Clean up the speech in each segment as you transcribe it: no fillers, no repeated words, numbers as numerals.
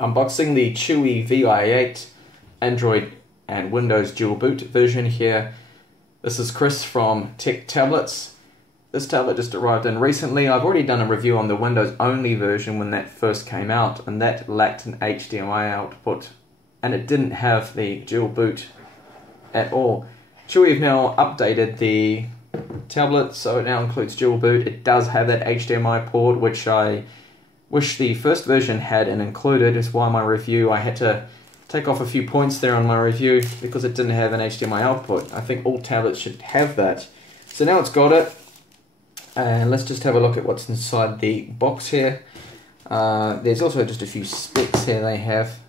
Unboxing the Chuwi Vi8 Android and Windows dual boot version here. This is Chris from Tech Tablets. This tablet just arrived in recently. I've already done a review on the Windows only version when that first came out, and that lacked an HDMI output and it didn't have the dual boot at all. Chuwi have now updated the tablet so it now includes dual boot. It does have that HDMI port, which I wish the first version had and included. Is why my review, I had to take off a few points there on my review because it didn't have an HDMI output. I think all tablets should have that. So now it's got it, and let's just have a look at what's inside the box here. There's also just a few specs here they have.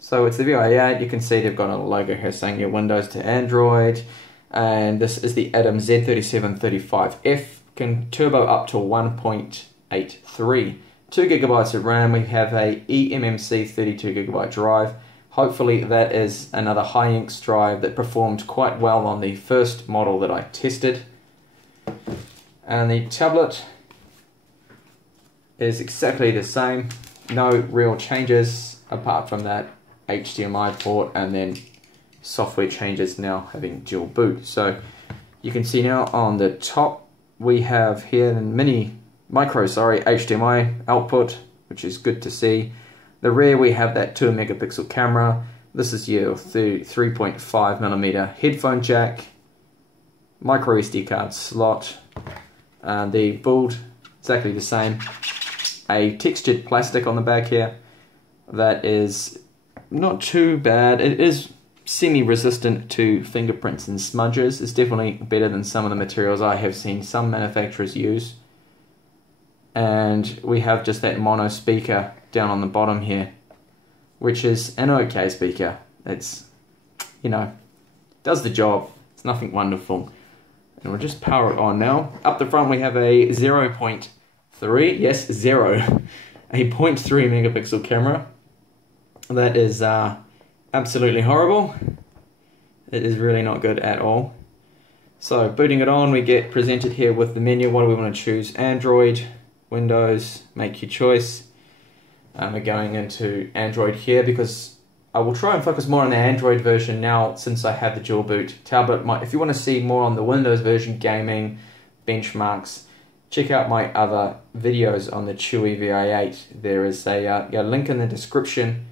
So it's the Vi8. You can see they've got a logo here saying your Windows to Android, and this is the Atom Z3735F, can turbo up to 1.83. 2 GB of RAM. We have a eMMC 32 GB drive. Hopefully that is another Hynix drive that performed quite well on the first model that I tested. And the tablet is exactly the same. No real changes apart from that HDMI port and then software changes now having dual boot. So you can see now on the top we have here the micro HDMI output, which is good to see. The rear we have that 2 megapixel camera. This is your 3.5mm headphone jack, micro SD card slot, and the build exactly the same. A textured plastic on the back here that is not too bad. It is semi-resistant to fingerprints and smudges. It's definitely better than some of the materials I have seen some manufacturers use. And we have just that mono speaker down on the bottom here, which is an okay speaker. It's, does the job. It's nothing wonderful. And we'll just power it on now. Up the front we have a 0.3, yes, 0, a 0.3 megapixel camera. That is absolutely horrible. It is really not good at all. So booting it on, we get presented here with the menu. What do we want to choose? Android, Windows, make your choice. We're going into Android here because I will try and focus more on the Android version now since I have the dual boot tablet. If you want to see more on the Windows version, gaming, benchmarks, check out my other videos on the Chuwi Vi8. There is a link in the description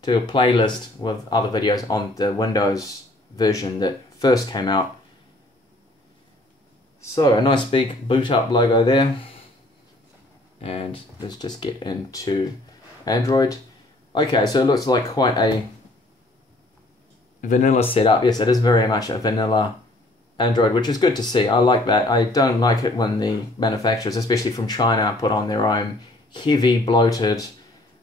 to a playlist with other videos on the Windows version that first came out. So a nice big boot up logo there. And let's just get into Android. Okay, so it looks like quite a vanilla setup. Yes, it is very much a vanilla Android, which is good to see. I like that. I don't like it when the manufacturers, especially from China, put on their own heavy, bloated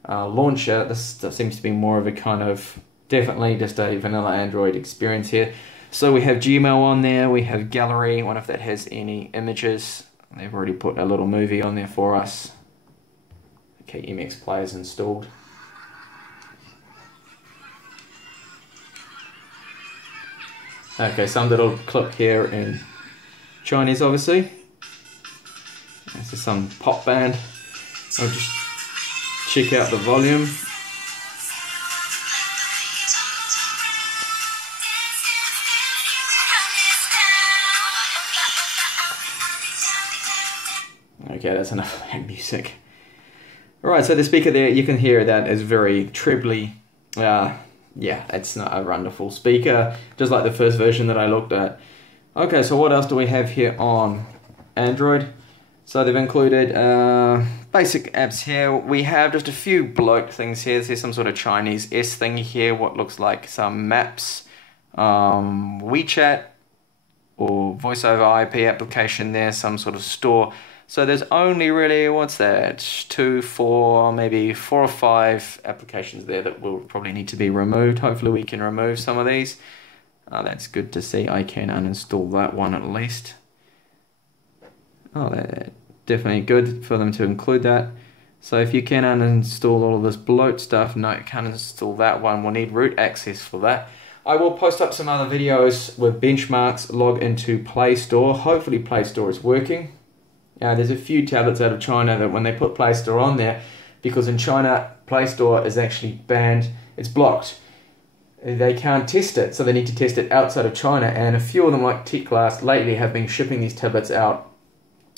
launcher. This seems to be more of a kind of, definitely just a vanilla Android experience here. So we have Gmail on there, we have Gallery. I wonder if that has any images. They've already put a little movie on there for us. Okay, MX Player's installed. Okay, some little clip here in Chinese, obviously. This is some pop band. I'll just check out the volume. Okay, that's enough of that music. Alright, so the speaker there, you can hear that is very trebly. Yeah, it's not a wonderful speaker, just like the first version that I looked at. Okay, so what else do we have here on Android? So they've included basic apps here. We have just a few bloat things here. There's some sort of Chinese S thing here, what looks like some maps, WeChat, or voice over IP application there, some sort of store. So there's only really, what's that, 2, 4, maybe 4 or 5 applications there that will probably need to be removed. Hopefully we can remove some of these. That's good to see. I can uninstall that one at least. Oh, that's definitely good for them to include that. So if you can uninstall all of this bloat stuff, no, you can't install that one. We'll need root access for that. I will post up some other videos with benchmarks, log into Play Store. Hopefully Play Store is working. There's a few tablets out of China that when they put Play Store on there, because in China Play Store is actually banned. It's blocked. They can't test it, so they need to test it outside of China, and a few of them, like TechGlass, lately have been shipping these tablets out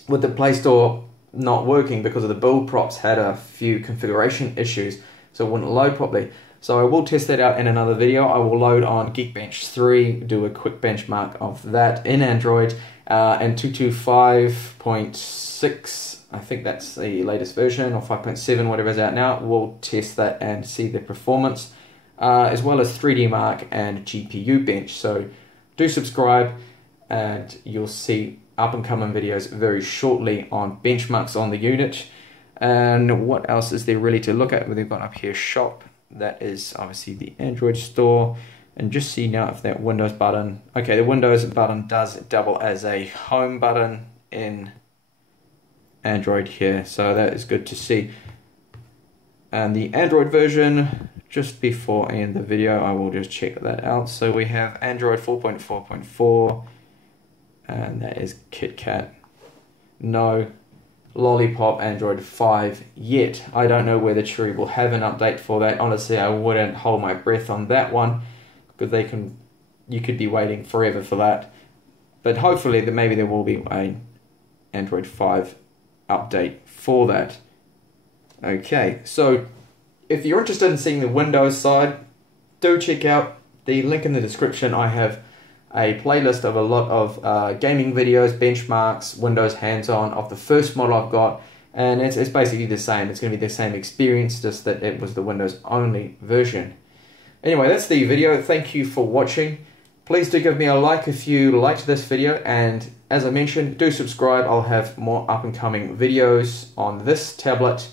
with the Play Store not working because of the build props had a few configuration issues, so it wouldn't load properly. So I will test that out in another video. I will load on Geekbench 3, do a quick benchmark of that in Android, and 225.6, I think that's the latest version, or 5.7, whatever is out now. We'll test that and see the performance, as well as 3D Mark and GPU Bench. So do subscribe, and you'll see up and coming videos very shortly on benchmarks on the unit. And what else is there really to look at? We've got up here shop. That is obviously the Android store, and just see now if that Windows button, okay, the Windows button does double as a home button in Android here, so that is good to see. And the Android version, just before I end the video, I will just check that out. So we have Android 4.4.4, and that is KitKat. No Lollipop Android 5 yet. I don't know whether Chuwi will have an update for that. Honestly, I wouldn't hold my breath on that one, because you could be waiting forever for that. But hopefully maybe there will be a Android 5 update for that. Okay, so if you're interested in seeing the Windows side, do check out the link in the description. I have a playlist of a lot of gaming videos, benchmarks, Windows hands-on of the first model I've got, and it's basically the same. It's going to be the same experience, just that it was the Windows only version. Anyway, that's the video. Thank you for watching. Please do give me a like if you liked this video, and as I mentioned, do subscribe. I'll have more up and coming videos on this tablet,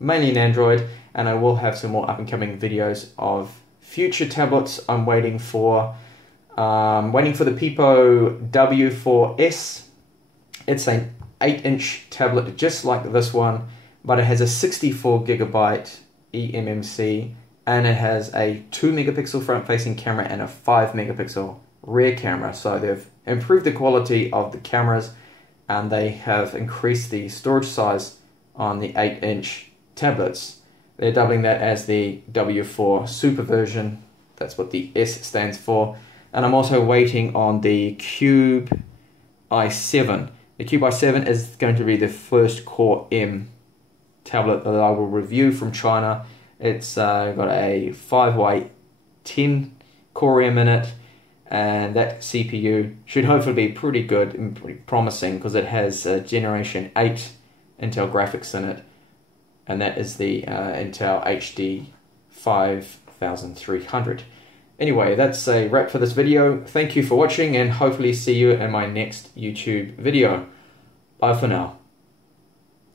mainly in Android, and I will have some more up and coming videos of future tablets. I'm waiting for the Pipo W4S. It's an 8-inch tablet just like this one, but it has a 64GB eMMC, and it has a 2-megapixel front-facing camera and a 5-megapixel rear camera. So they've improved the quality of the cameras, and they have increased the storage size on the 8-inch tablets. They're doubling that as the W4 Super version. That's what the S stands for. And I'm also waiting on the Cube i7. The Cube i7 is going to be the first Core M tablet that I will review from China. It's got a 5Y10 Core M in it, and that CPU should hopefully be pretty good and pretty promising, because it has Generation 8 Intel graphics in it, and that is the Intel HD 5300. Anyway, that's a wrap for this video. Thank you for watching, and hopefully see you in my next YouTube video. Bye for now.